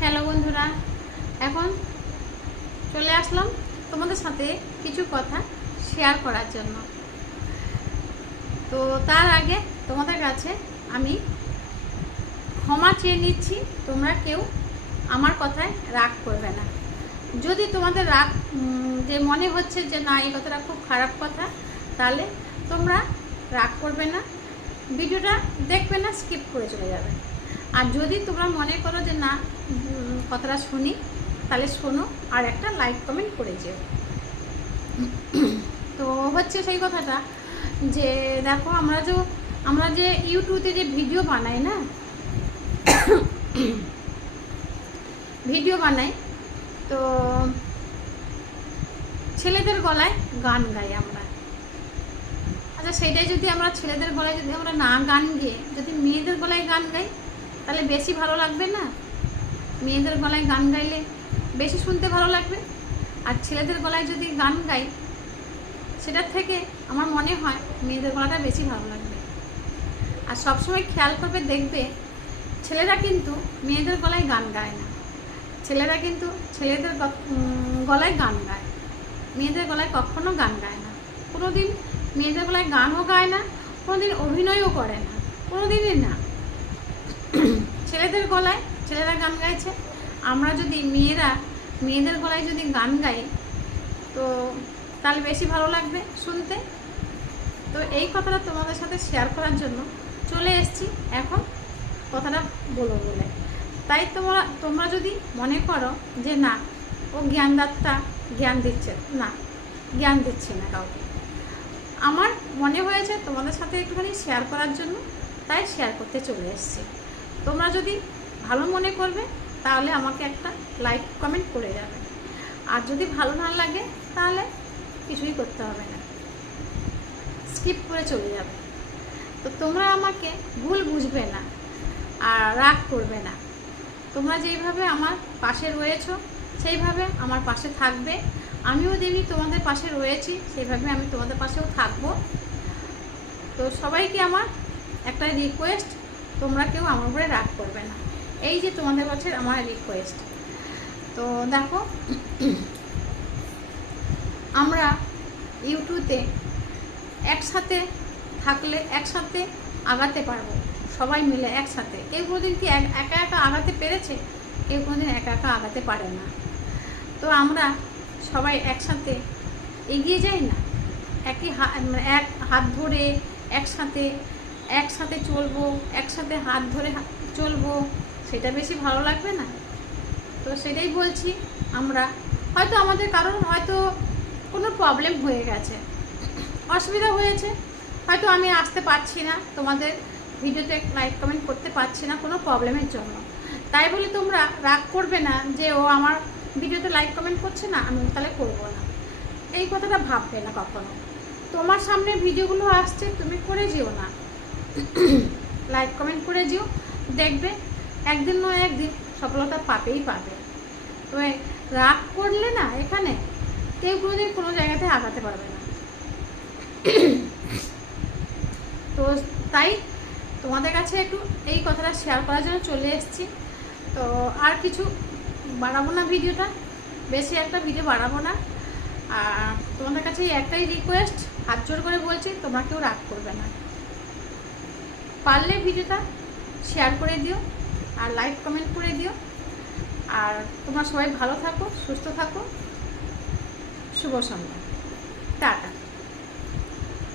Hello বন্ধুরা, এখন চলে আসলাম তোমাদের সাথে কিছু কথা শেয়ার করার জন্য। তো তার আগে তোমাদের কাছে আমি ক্ষমা চেয়ে নিচ্ছি, তোমরা কেউ আমার কথায় রাগ করবে না। যদি তোমাদের রাগ যে মনে হচ্ছে যে না এই কথাটা খুব খারাপ কথা, তাহলে তোমরা রাগ করবে না, ভিডিওটা দেখবে না, স্কিপ করে চলে যাবে। আর যদি তোমরা মনে করো যে না কথাটা শুনি, তাহলে শোনো আর একটা লাইক কমেন্ট করে যেও। তো হচ্ছে সেই কথাটা যে দেখো, আমরা যে ইউটিউবে যে ভিডিও বানাই না, ভিডিও বানাই তো ছেলেদের গলায় গান গাই আমরা। আচ্ছা, সেটাই যদি আমরা ছেলেদের গলায় যদি আমরা না গান গেয়ে যদি মেয়েদের গলায় গান গাই, তাহলে বেশি ভালো লাগবে না? মেয়েদের গলায় গান গাইলে বেশি শুনতে ভালো লাগবে। আর ছেলেদের গলায় যদি গান গাই, সেটার থেকে আমার মনে হয় মেয়েদের গলাটা বেশি ভালো লাগবে। আর সবসময় খেয়াল করবে, দেখবে ছেলেরা কিন্তু মেয়েদের গলায় গান গায় না, ছেলেরা কিন্তু ছেলেদের গলায় গান গায়, মেয়েদের গলায় কখনো গান গায় না। কোনো দিন মেয়েদের গলায় গানও গায় না, কোনো দিন অভিনয়ও করে না, কোনো দিনই না। ছেলেদের গলায় ছেলেরা গান গাইছে, আমরা যদি মেয়েদের গলায় যদি গান গাই, তো তাহলে বেশি ভালো লাগবে শুনতে। তো এই কথাটা তোমাদের সাথে শেয়ার করার জন্য চলে এসেছি এখন কথাটা বলে। তাই তোমরা যদি মনে করো যে না ও জ্ঞানদাতা জ্ঞান দিচ্ছে না, জ্ঞান দিচ্ছে না কাউকে, আমার মনে হয়েছে তোমাদের সাথে একটুখানি শেয়ার করার জন্য, তাই শেয়ার করতে চলে এসেছি। তোমরা যদি ভালো মনে করবে, তাহলে আমাকে একটা লাইক কমেন্ট করে যাবে। আর যদি ভালো না লাগে, তাহলে কিছুই করতে হবে না, স্কিপ করে চলে যাবে। তো তোমরা আমাকে ভুল বুঝবে না আর রাগ করবে না। তোমরা যেইভাবে আমার পাশে রয়েছো, সেইভাবে আমার পাশে থাকবে। আমিও যেমনি তোমাদের পাশে রয়েছি, সেইভাবে আমি তোমাদের পাশেও থাকবো। তো সবাইকে আমার একটা রিকোয়েস্ট, তোমরা কেউ আমার উপরে রাগ করবে না, এই যে তোমাদের কাছে আমার রিকোয়েস্ট। তো দেখো, আমরা ইউটিউবে একসাথে থাকলে একসাথে আগাতে পারবো, সবাই মিলে একসাথে। কেউ কোনোদিন কি একা একা আগাতে পেরেছে? কেউ কোনোদিন একা একা আগাতে পারে না। তো আমরা সবাই একসাথে এগিয়ে যাই না, এক হাত ধরে একসাথে চলবো, একসাথে হাত ধরে চলবো, সেটা বেশি ভালো লাগবে না? তো সেটাই বলছি। আমরা হয়তো আমাদের কারণ হয়তো কোনো প্রবলেম হয়ে গেছে, অসুবিধা হয়েছে, হয়তো আমি আসতে পারছি না, তোমাদের ভিডিওতে লাইক কমেন্ট করতে পারছি না কোনো প্রবলেমের জন্য। তাই বলে তোমরা রাগ করবে না যে ও আমার ভিডিওতে লাইক কমেন্ট করছে না, আমি তাহলে করবো না, এই কথাটা ভাববে না কখনো। তোমার সামনে ভিডিওগুলো আসছে, তুমি করে যেও না, লাইক কমেন্ট করে যেও, দেখবে একদিন নয় একদিন সফলতা পাবে। তো রাগ করলে না, এখানে কেউ কোনোদিন কোনো জায়গাতে আগাতে পারবে না। তো তাই তোমাদের কাছে একটু এই কথাটা শেয়ার করার জন্য চলে এসেছি। তো আর কিছু বাড়াবো না, ভিডিওটা বেশি একটা ভিডিও বাড়াবো না। আর তোমাদের কাছে একটাই রিকোয়েস্ট, হাত জোর করে বলছি, তোমরা কেউ রাগ করবে না। পারলে ভিডিওটা শেয়ার করে দিও আর লাইক কমেন্ট করে দিও। আর তোমরা সবাই ভালো থাকো, সুস্থ থাকো। শুভ সন্ধ্যা, টাটা।